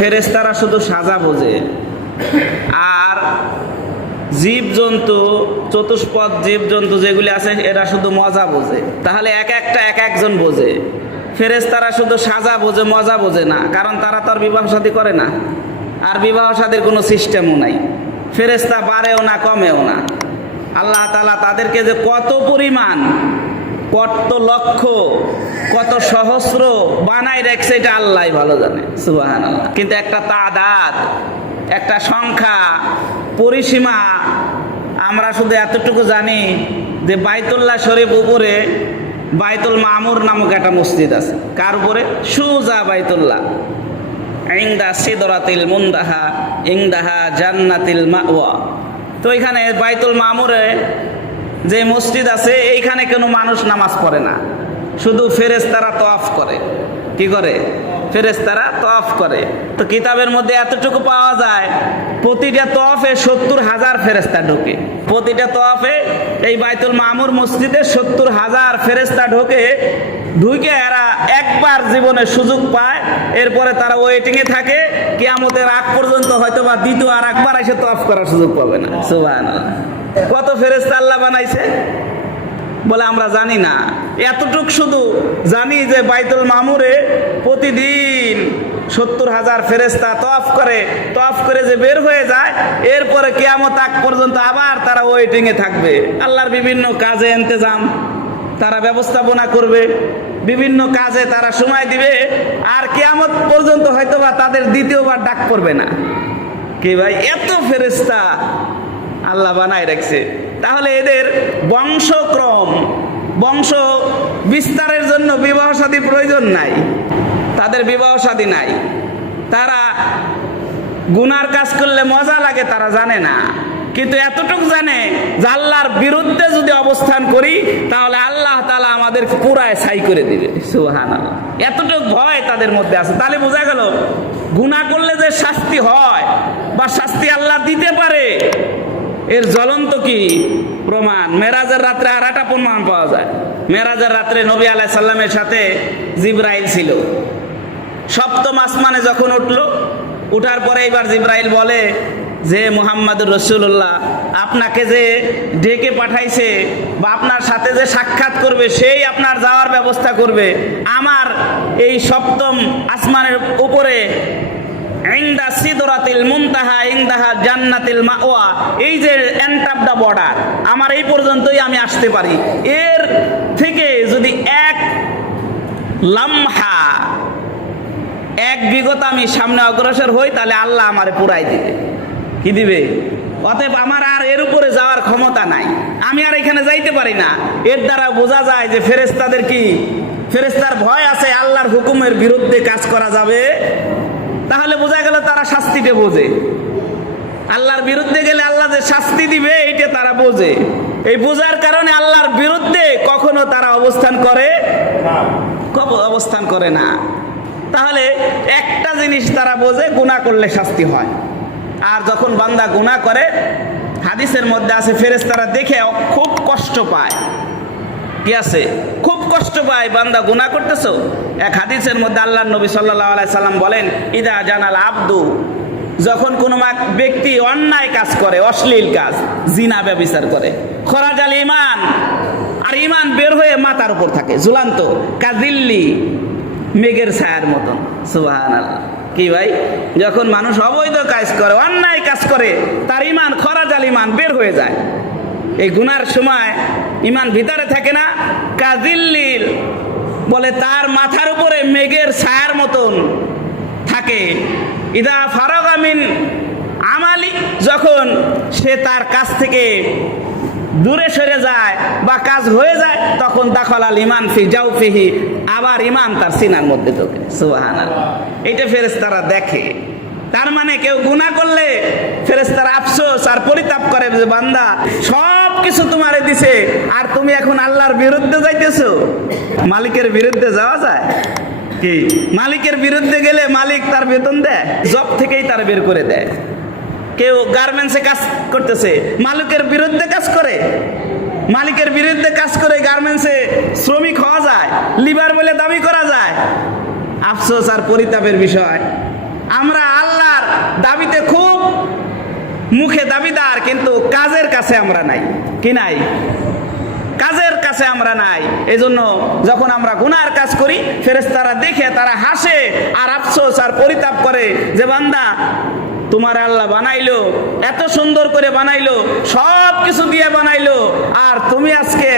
ফেরেশতারা শুধু সাজা বোঝে, আর জীবজন্তু চতুষ্পদ জীবজন্তু যেগুলি আছে এরা শুধু মজা বোঝে। তাহলে এক একজন বোঝে। ফেরেশতারা শুধু সাজা বোঝে, মজা বোঝে না, কারণ তারা তো আর বিবাহ শাদী করে না, আর বিবাহ শাদীর কোনো সিস্টেমও নাই। ফেরেশতা বাড়েও না, কমেও না। আল্লাহ তাআলা তাদেরকে যে কত পরিমাণ, কত লক্ষ, কত সহস্র বানাই রাখছে এটা আল্লাহ ভালো জানে, সুবহানাল্লাহ। কিন্তু একটা তাদাদ, একটা সংখ্যা, পরিসীমা আমরা শুধু এতটুকু জানি যে বাইতুল্লাহ শরীফ উপরে বাইতুল মামুর নামক একটা মসজিদ আছে। কার উপরে? সুজা বাইতুল্লাহ, ইনদা সিদরাতিল মুনতাহা ইনদাহা জান্নাতিল মাওয়া। তো এখানে বাইতুল মামুরে যে মসজিদ আছে এইখানে কোনো মানুষ নামাজ পড়ে না, শুধু ফেরেশতারা তওয়াফ করে। কি করে? ফেরেশতারা তওয়াফ করে। তো কিতাবের মধ্যে এতটুকু পাওয়া যায়, প্রতিটা তওয়াফে 70,000 ফেরেশতা ঢোকে। প্রতিটা তওয়াফে এই বাইতুল মামুর মসজিদে 70,000 ফেরেশতা ঢোকে। ঢুকে এরা একবার জীবনে সুযোগ পায়, এরপরে তারা ওয়েটিংয়ে থাকে, কিয়ামতের আগ পর্যন্ত হয়তো বা দ্বিতীয় আর একবার এসে তওয়াফ করার সুযোগ পাবে না। সুবহানাল্লাহ। কত ফেরেশতা আল্লাহ বানাইছে বলে আমরা জানি না। এতটুক শুধু জানি যে বাইতুল মামুরে প্রতিদিন 70,000 ফেরেশতা তওয়াফ করে যে বের হয়ে যায়, এরপরে কিয়ামত আগ পর্যন্ত আবার তারা ওয়েটিংয়ে থাকবে। আল্লাহর বিভিন্ন কাজে ইন্তজাম তারা ব্যবস্থাপনা করবে, বিভিন্ন কাজে তারা সময় দিবে, আর কিয়ামত পর্যন্ত হয়তোবা তাদের দ্বিতীয়বার ডাক পড়বে না। কি ভাই, এত ফেরেশতা আল্লাহ বানায় রাখছে। তাহলে এদের বংশক্রম, বংশ বিস্তারের জন্য বিবাহ শাদী প্রয়োজন নাই, তাদের বিবাহ শাদী নাই। তারা গুনার কাজ করলে মজা লাগে তারা জানে না, কিন্তু এতটুকু জানে যে আল্লাহর বিরুদ্ধে যদি অবস্থান করি তাহলে আল্লাহ তাআলা আমাদের পুরায় ছাই করে দিবে। সুবহানাল্লাহ। এতটুকু ভয় তাদের মধ্যে আছে। তাহলে বোঝা গেল গুনাহ করলে যে শাস্তি হয় বা শাস্তি আল্লাহ দিতে পারে, এর জ্বলন্ত কি প্রমাণ? মেরাজের রাত্রে আর একটা প্রমাণ পাওয়া যায়। মেরাজের রাত্রে নবী আলাইহিস সালামের সাথে জিবরাইল ছিল। সপ্তম আসমানে যখন উঠলো, উঠার পরে এবার জিবরাইল বলে যে মুহাম্মাদুর রাসূলুল্লাহ, আপনাকে যে ডেকে পাঠাইছে বা আপনার সাথে যে সাক্ষাৎ করবে সেই আপনার যাওয়ার ব্যবস্থা করবে। আমার এই সপ্তম আসমানের উপরে ইনদা সিদরাতিল মুনতাহা ইনদাহা জান্নাতিল মাওয়া, এই যে এন্ড অফ দা বর্ডার, আমার এই পর্যন্তই আমি আসতে পারি। এর থেকে যদি এক লামহা, এক বিগত আমি সামনে অগ্রসর হই, তাহলে আল্লাহ আমারে পুরাই দিবে। কি দিবে? অতএব আমার আর এর উপরে যাওয়ার ক্ষমতা নাই, আমি আর এখানে যাইতে পারি না। এর দ্বারা বোঝা যায় যে ফেরেশতাদের কি, ফেরেশতার ভয় আছে, আল্লাহর হুকুমের বিরুদ্ধে কাজ করা যাবে। তাহলে বোঝা গেল তারা শাস্তিটা বোঝে। আল্লাহর বিরুদ্ধে গেলে আল্লাহ যে শাস্তি দিবে এইটা তারা বোঝে। এই বোঝার কারণে আল্লাহর বিরুদ্ধে কখনো তারা অবস্থান করে না। তাহলে একটা জিনিস তারা বোঝে, গুনাহ করলে শাস্তি হয়। আর যখন বান্দা গুনাহ করে, হাদিসের মধ্যে আছে ফেরেশতারা দেখে খুব কষ্ট পায়। কি আছে? খুব কষ্ট পায়, বান্দা গুনাহ করতেছো। এক হাদিসের মধ্যে আল্লাহর নবী সাল্লাল্লাহু আলাইহি সাল্লাম বলেন, ইদা জানাল আব্দু, যখন কোনো ব্যক্তি অন্যায় কাজ করে, অশ্লীল কাজ, জিনা ব্যভিচার করে, খরাজাল ঈমান, আর ঈমান বের হয়ে মাথার উপর থাকে ঝুলান্ত, কাযিল্লি, মেঘের ছায়ার মতন। সুবহানাল্লাহ। কি ভাই, যখন মানুষ অবৈধ কাজ করে, অন্যায় কাজ করে, তার ঈমান, খরাজাল ঈমান বের হয়ে যায়। এই গুনার সময় ঈমান ভিতরে থাকে না, কাযিল্লিল, বলে তার মাথার উপরে মেঘের ছায়ার মতন থাকে। ইদা ফারাগা মিন আমালি, যখন সে তার কাজ থেকে দূরে সরে যায় বা কাজ হয়ে যায়, তখন দাখালাল ঈমান ফি জাওফিহি, আবার ঈমান তার সিনার মধ্যে ঢোকে। সুবহানাল্লাহ। এটা ফেরেশতারা দেখে। তার মানে কেউ গুনাহ করলে ফেরেশতারা আফসোস আর পরিতাপ করে যে বান্দা সব কিছু তোমারে দিছে, আর তুমি এখন আল্লাহর বিরুদ্ধে যাইতেছো। মালিকের বিরুদ্ধে যাওয়া যায়? কি, মালিকের বিরুদ্ধে গেলে মালিক তার বেতন দেয়, জব থেকেই তার বের করে দেয়। কেউ গার্মেন্টসে কাজ করতেছে, মালিকের বিরুদ্ধে কাজ করে, মালিকের বিরুদ্ধে কাজ করে গার্মেন্টসে শ্রমিক হওয়া যায়, লিভার বলে দাবি করা যায়। আফসোস আর পরিতাপের বিষয়, আমরা আল্লাহর দাবিতে খুব মুখে দাবিদার, কিন্তু কাজের কাছে আমরা নাই। কি নাই? কাজের কাছে আমরা নাই। এই জন্য যখন আমরা গুনার কাজ করি, ফেরেশতারা দেখে তারা হাসে আর আফসোস আর পরিতাপ করে যে বান্দা তোমার আল্লাহ বানাইলো, এত সুন্দর করে বানাইলো, সব কিছু দিয়ে বানাইলো, আর তুমি আজকে